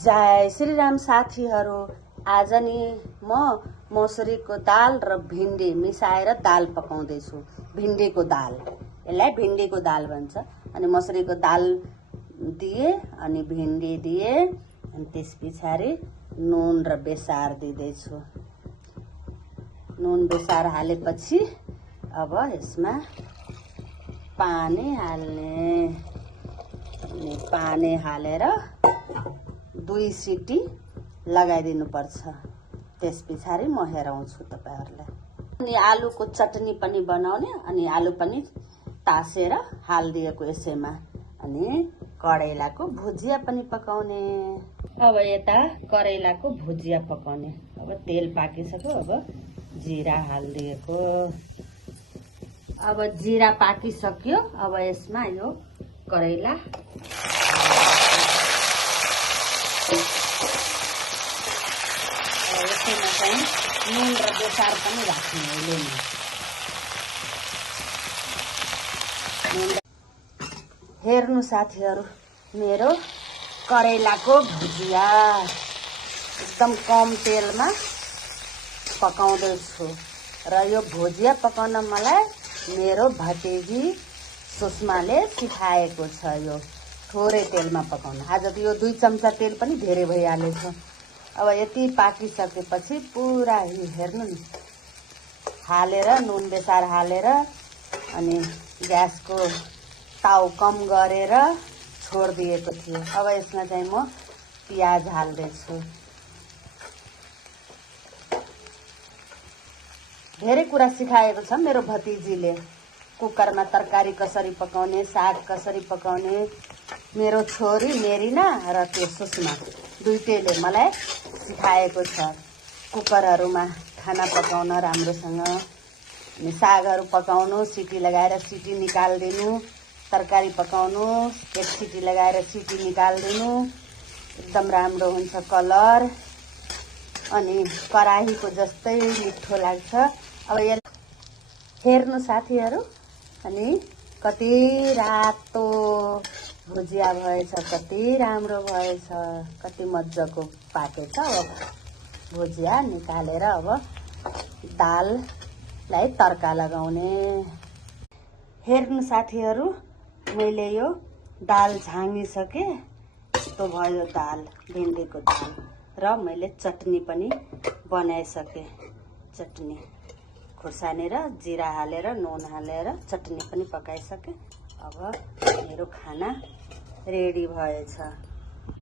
जय श्री राम साथीहरू। आज नि म मसुरीको दाल र भिन्डी मिसाएर दाल पकाउँदैछु। भिन्डीको दाल, यसलाई भिन्डीको दाल भन्छ। अनि मसुरीको दाल दिए अनि भिन्डी दिए अनि त्यस पछाडि नुन र बेसार दिँदैछु। नुन बेसार हालेपछि अब यसमा पानी हाल्ने। अनि पानी हालेर 2 सिटी लगाइदिनु पर्छ। त्यस पछाडि म हेराउँछु तपाईहरुलाई। अनि आलुको चटनी पनि बनाउने। अनि आलु पनि तासेर हाल्दिएको यसैमा। अनि करेलाको भुजिया पनि पकाउने। अब यता करेलाको भुजिया पकाउने। अब तेल पाकिसक्यो। अब जिरा हाल्दिएको। अब जिरा पाकिसक्यो। अब यसमा यो करेला यसैमा चाहिँ नुन र बेसार पनि राख्ने हो। हेर्नु साथीहरू, मेरो करेलाको भुजिया एकदम कम तेलमा पकाउँदैछु। र यो भुजिया पकाउन मलाई मेरो भतिजी सुषमाले सिकाएको छ। यो थोरै तेलमा पकाउन। आज त यो 2 चम्चा तेल पनि धेरै भइहालेछ। अब यति पाकिसकेपछि पुरा हेर्नु नि, हालेर नुन बेसार हालेर अनि ग्यासको ताउ कम गरेर छोडिदिएको थियो। अब यसमा चाहिँ म प्याज हाल्दैछु। धेरै कुरा सिकाएको छ मेरो भतिजीले। कुकरमा तरकारी कसरी पकाउने, साग कसरी पकाउने। मेरो छोरी मेरिना र त्यो सुषमा दुईटैले मलाई सिकाएको छ। कुकरहरुमा खाना पकाउन राम्रोसँग। अनि सागहरु पकाउनु, सिटी लगाएर सिटी निकाल्दिनु। तरकारी पकाउनु, 1 सिटी लगाएर सिटी निकाल्दिनु। एकदम राम्रो हुन्छ कलर। अनि कराहीको जस्तै मिठो लाग्छ। अब हेर्नु साथीहरू, अनि कति रातो भुजिया भएछ, कति राम्रो भएछ, कति मज्जाको पाकेछ। अब भुजिया निकालेर अब दाललाई तड्का लगाउने। हेर्नु साथीहरू, मैले यो दाल झाँगिसके। यस्तो भयो दाल, भिन्डीको दाल। र मैले चटनी पनि बनाइसके। चटनी खुर्सानी र जिरा हालेर नुन हालेर चटनी पनि पकाइसके। अब मेरो खाना रेडी भएछ।